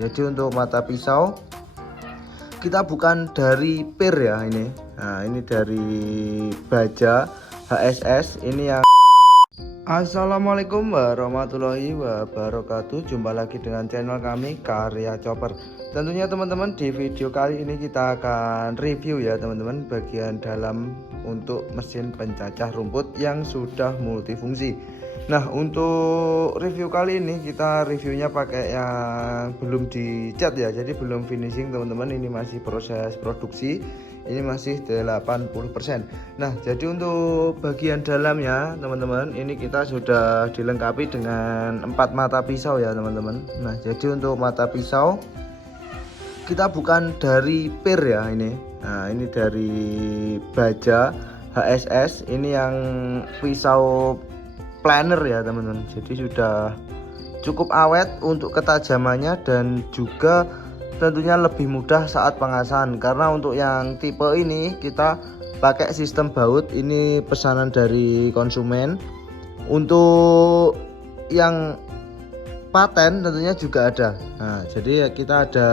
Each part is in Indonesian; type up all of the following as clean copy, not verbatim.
Jadi untuk mata pisau kita bukan dari PIR ya ini. Nah, ini dari Baja HSS ini yang. Assalamualaikum warahmatullahi wabarakatuh. Jumpa lagi dengan channel kami Karya Chopper. Tentunya teman-teman, di video kali ini kita akan review ya teman-teman, bagian dalam untuk mesin pencacah rumput yang sudah multifungsi. Nah, untuk review kali ini kita reviewnya pakai yang belum dicat ya, jadi belum finishing teman-teman. Ini masih proses produksi, ini masih 80%. Nah, jadi untuk bagian dalamnya teman-teman, ini kita sudah dilengkapi dengan 4 mata pisau ya teman-teman. Nah, jadi untuk mata pisau kita bukan dari PIR ya ini. Nah, ini dari Baja HSS ini yang pisau planer ya teman-teman. Jadi sudah cukup awet untuk ketajamannya dan juga tentunya lebih mudah saat pengasahan, karena untuk yang tipe ini kita pakai sistem baut. Ini pesanan dari konsumen. Untuk yang paten tentunya juga ada. Nah, jadi kita ada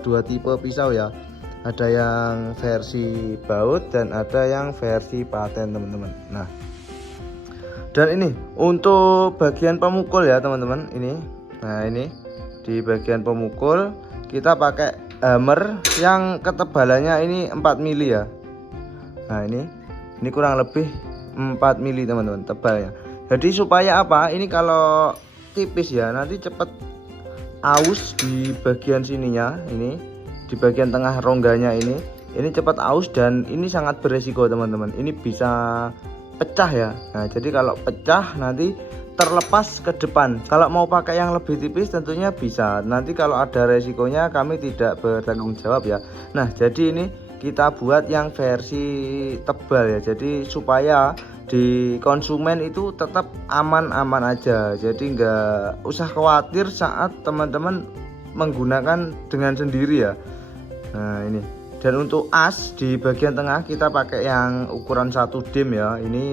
2 tipe pisau ya, ada yang versi baut dan ada yang versi paten teman-teman. Nah, dan ini untuk bagian pemukul ya teman-teman ini. Nah, ini di bagian pemukul kita pakai hammer yang ketebalannya ini 4 mili ya. Nah, ini kurang lebih 4 mili teman-teman tebalnya. Jadi supaya apa? Ini kalau tipis ya, nanti cepet aus di bagian sininya, ini di bagian tengah rongganya ini cepat aus dan ini sangat beresiko teman-teman. Ini bisa pecah ya. Nah, jadi kalau pecah nanti terlepas ke depan. Kalau mau pakai yang lebih tipis tentunya bisa. Nanti kalau ada resikonya kami tidak bertanggung jawab ya. Nah, jadi ini kita buat yang versi tebal ya. Jadi supaya di konsumen itu tetap aman-aman aja. Jadi nggak usah khawatir saat teman-teman menggunakan dengan sendiri ya. Nah, ini. Dan untuk as di bagian tengah kita pakai yang ukuran 1 dim ya. Ini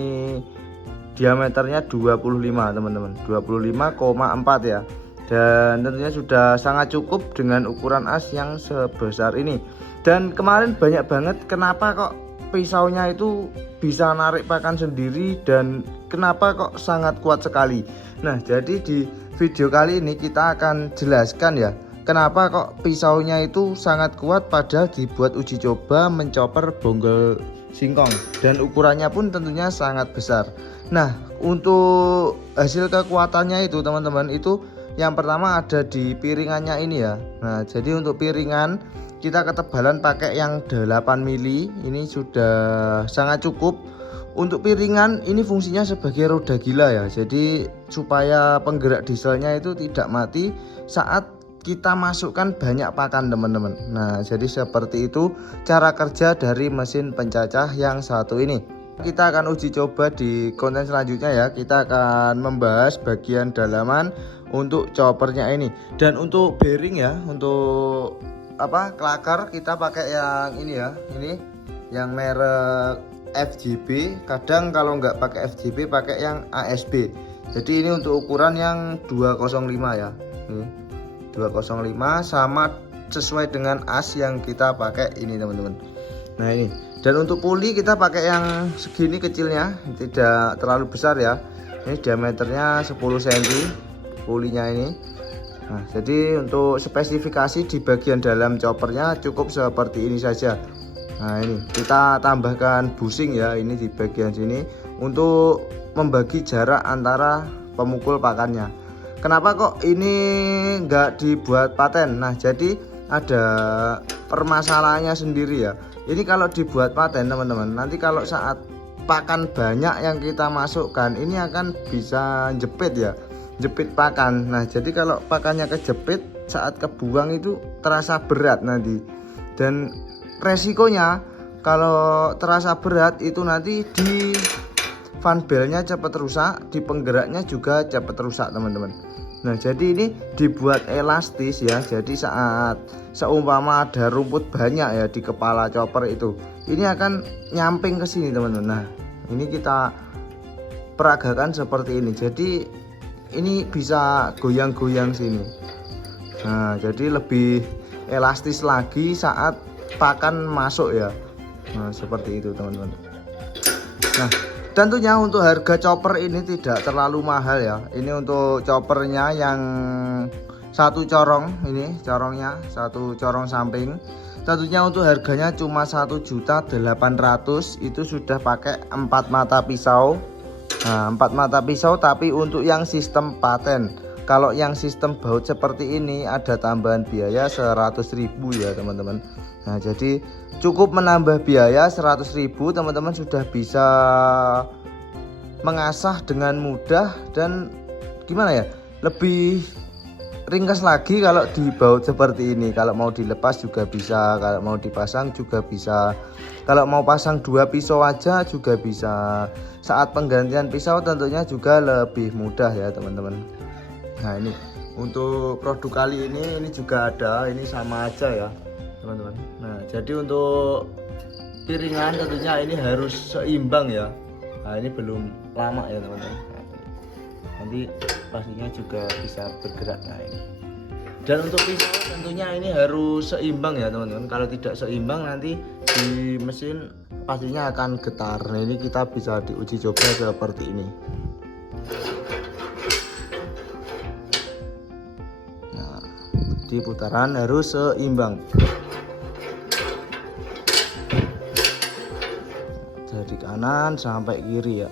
diameternya 25 teman-teman, 25,4 ya. Dan tentunya sudah sangat cukup dengan ukuran as yang sebesar ini. Dan kemarin banyak banget kenapa kok pisaunya itu bisa narik pakan sendiri dan kenapa kok sangat kuat sekali. Nah, jadi di video kali ini kita akan jelaskan ya, kenapa kok pisaunya itu sangat kuat padahal dibuat uji coba mencoper bonggol singkong dan ukurannya pun tentunya sangat besar. Nah, untuk hasil kekuatannya itu teman-teman, itu yang pertama ada di piringannya ini ya. Nah, jadi untuk piringan kita ketebalan pakai yang 8 mili, ini sudah sangat cukup. Untuk piringan ini fungsinya sebagai roda gila ya, jadi supaya penggerak dieselnya itu tidak mati saat kita masukkan banyak pakan teman-teman. Nah, jadi seperti itu cara kerja dari mesin pencacah yang satu ini. Kita akan uji coba di konten selanjutnya ya. Kita akan membahas bagian dalaman untuk choppernya ini. Dan untuk bearing ya, untuk kelakar kita pakai yang ini ya. Ini yang merek FJB. Kadang kalau nggak pakai FJB pakai yang ASB. Jadi ini untuk ukuran yang 205 ya. Ini 205 sama sesuai dengan as yang kita pakai ini teman-teman. Nah, ini. Dan untuk puli kita pakai yang segini kecilnya, tidak terlalu besar ya. Ini diameternya 10 cm pulinya ini. Nah, jadi untuk spesifikasi di bagian dalam choppernya cukup seperti ini saja. Nah, ini kita tambahkan bushing ya, ini di bagian sini untuk membagi jarak antara pemukul pakannya. Kenapa kok ini nggak dibuat paten? Nah, jadi ada permasalahannya sendiri ya. Ini kalau dibuat paten teman-teman, nanti kalau saat pakan banyak yang kita masukkan, ini akan bisa jepit ya, jepit pakan. Nah, jadi kalau pakannya kejepit saat kebuang itu terasa berat nanti. Dan resikonya kalau terasa berat itu nanti di fan belnya cepat rusak, di penggeraknya juga cepat rusak teman-teman. Nah, jadi ini dibuat elastis ya. Jadi saat seumpama ada rumput banyak ya di kepala chopper itu, ini akan nyamping ke sini teman-teman. Nah, ini kita peragakan seperti ini. Jadi ini bisa goyang-goyang sini. Nah, jadi lebih elastis lagi saat pakan masuk ya. Nah, seperti itu teman-teman. Nah, tentunya untuk harga chopper ini tidak terlalu mahal ya. Ini untuk choppernya yang satu corong, ini corongnya satu corong samping. Tentunya untuk harganya cuma 1.800.000. Itu sudah pakai 4 mata pisau. Nah, 4 mata pisau tapi untuk yang sistem paten. Kalau yang sistem baut seperti ini ada tambahan biaya 100.000 ya teman-teman. Nah, jadi cukup menambah biaya 100.000, teman-teman sudah bisa mengasah dengan mudah dan gimana ya, lebih ringkas lagi kalau dibaut seperti ini. Kalau mau dilepas juga bisa, kalau mau dipasang juga bisa, kalau mau pasang 2 pisau aja juga bisa. Saat penggantian pisau tentunya juga lebih mudah ya teman-teman. Nah, ini untuk produk kali ini juga ada, ini sama aja ya teman-teman. Nah, jadi untuk piringan tentunya ini harus seimbang ya. Nah, ini belum lama ya teman-teman. Nanti pastinya juga bisa bergerak. Nah, ini. Dan untuk pisau tentunya ini harus seimbang ya teman-teman. Kalau tidak seimbang nanti di mesin pastinya akan getar. Nah, ini kita bisa diuji coba seperti ini. Nah, di putaran harus seimbang. Dari kanan sampai kiri ya.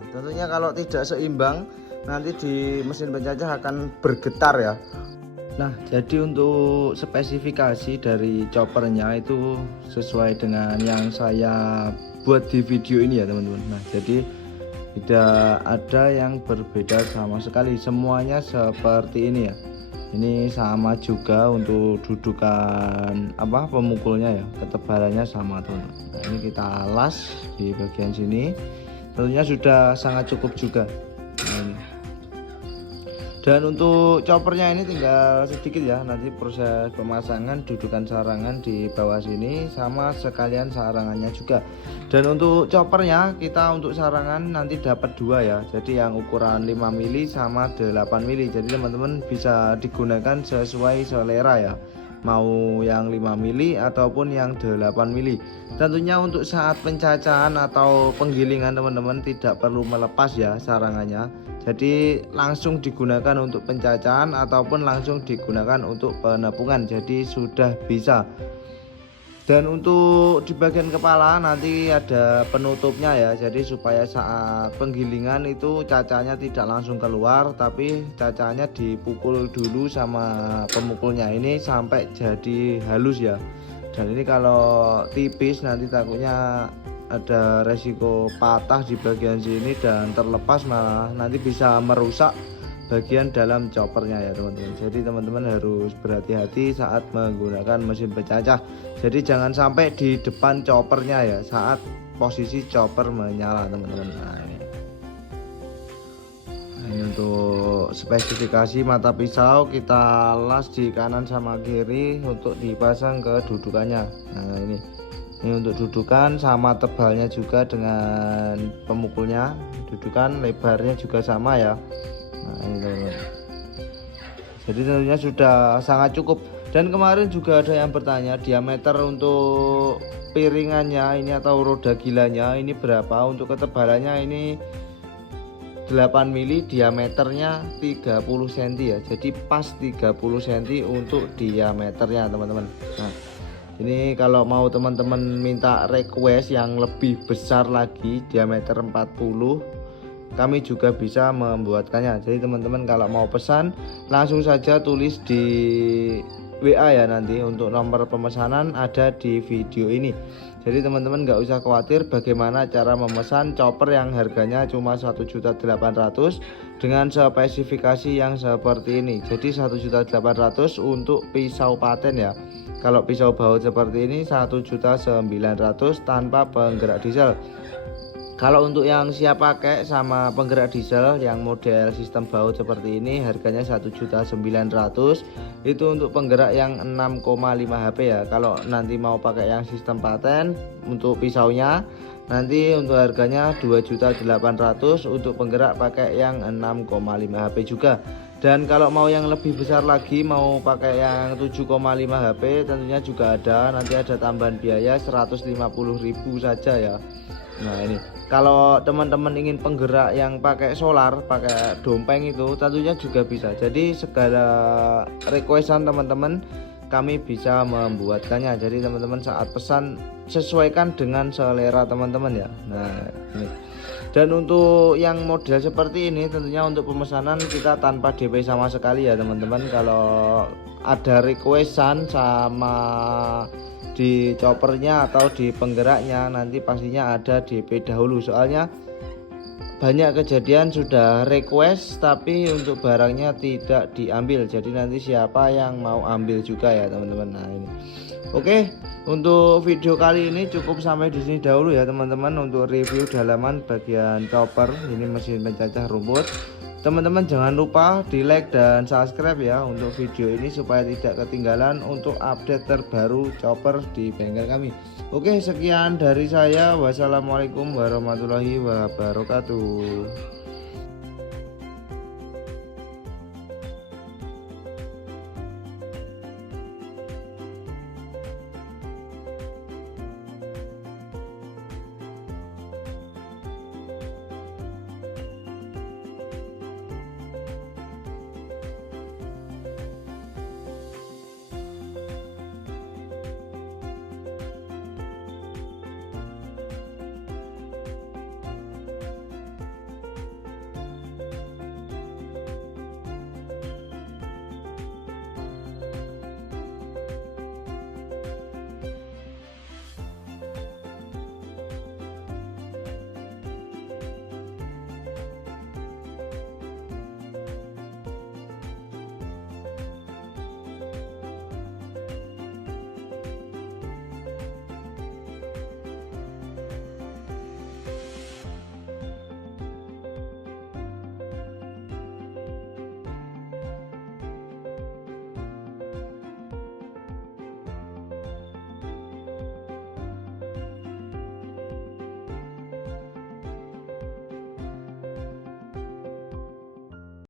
Nah, tentunya kalau tidak seimbang nanti di mesin pencacah akan bergetar ya. Nah, jadi untuk spesifikasi dari choppernya itu sesuai dengan yang saya buat di video ini ya teman-teman. Nah, jadi tidak ada yang berbeda sama sekali, semuanya seperti ini ya. Ini sama juga untuk dudukan pemukulnya ya, ketebalannya sama teman-teman. Nah, ini kita las di bagian sini, tentunya sudah sangat cukup juga. Nah, ini. Dan untuk choppernya ini tinggal sedikit ya, nanti proses pemasangan dudukan sarangan di bawah sini sama sekalian sarangannya juga. Dan untuk choppernya kita untuk sarangan nanti dapat 2 ya, jadi yang ukuran 5 mili sama 8 mili. Jadi teman-teman bisa digunakan sesuai selera ya, mau yang 5 mili ataupun yang 8 mili. Tentunya untuk saat pencacahan atau penggilingan teman-teman tidak perlu melepas ya sarangannya, jadi langsung digunakan untuk pencacahan ataupun langsung digunakan untuk penepungan, jadi sudah bisa. Dan untuk di bagian kepala nanti ada penutupnya ya, jadi supaya saat penggilingan itu cacahnya tidak langsung keluar, tapi cacahnya dipukul dulu sama pemukulnya ini sampai jadi halus ya. Dan ini kalau tipis nanti takutnya ada resiko patah di bagian sini dan terlepas, malah nanti bisa merusak bagian dalam choppernya ya teman-teman. Jadi teman-teman harus berhati-hati saat menggunakan mesin pencacah. Jadi jangan sampai di depan choppernya ya saat posisi chopper menyala teman-teman. Nah, ini untuk spesifikasi mata pisau kita las di kanan sama kiri untuk dipasang ke dudukannya. Nah, ini untuk dudukan sama tebalnya juga dengan pemukulnya, dudukan lebarnya juga sama ya. Nah, ini teman-teman. Jadi tentunya sudah sangat cukup. Dan kemarin juga ada yang bertanya diameter untuk piringannya ini atau roda gilanya ini berapa. Untuk ketebalannya ini 8 mili, diameternya 30 cm ya. Jadi pas 30 cm untuk diameternya teman-teman. Nah, ini kalau mau teman-teman minta request yang lebih besar lagi diameter 40, kami juga bisa membuatkannya. Jadi teman-teman kalau mau pesan langsung saja tulis di WA ya, nanti untuk nomor pemesanan ada di video ini. Jadi teman-teman nggak usah khawatir bagaimana cara memesan chopper yang harganya cuma 1.800.000 dengan spesifikasi yang seperti ini. Jadi 1.800.000 untuk pisau paten ya. Kalau pisau baut seperti ini 1.900.000 tanpa penggerak diesel. Kalau untuk yang siap pakai sama penggerak diesel yang model sistem baut seperti ini harganya 1.900.000. Itu untuk penggerak yang 6,5 HP ya. Kalau nanti mau pakai yang sistem paten untuk pisaunya Nanti untuk harganya 2.800.000, untuk penggerak pakai yang 6,5 HP juga. Dan kalau mau yang lebih besar lagi, mau pakai yang 7,5 HP tentunya juga ada. Nanti ada tambahan biaya 150.000 saja ya. Nah ini kalau teman-teman ingin penggerak yang pakai solar, pakai dompeng itu tentunya juga bisa. Jadi segala requestan teman-teman kami bisa membuatkannya. Jadi teman-teman saat pesan sesuaikan dengan selera teman-teman ya. Nah ini. Dan untuk yang model seperti ini tentunya untuk pemesanan kita tanpa DP sama sekali ya teman-teman. Kalau ada requestan sama di choppernya atau di penggeraknya nanti pastinya ada DP dahulu, soalnya banyak kejadian sudah request tapi untuk barangnya tidak diambil, jadi nanti siapa yang mau ambil juga ya teman-teman. Nah ini oke, untuk video kali ini cukup sampai di sini dahulu ya teman-teman, untuk review dalaman bagian chopper ini mesin pencacah rumput. Teman-teman jangan lupa di like dan subscribe ya untuk video ini supaya tidak ketinggalan untuk update terbaru chopper di bengkel kami. Oke, sekian dari saya. Wassalamualaikum warahmatullahi wabarakatuh.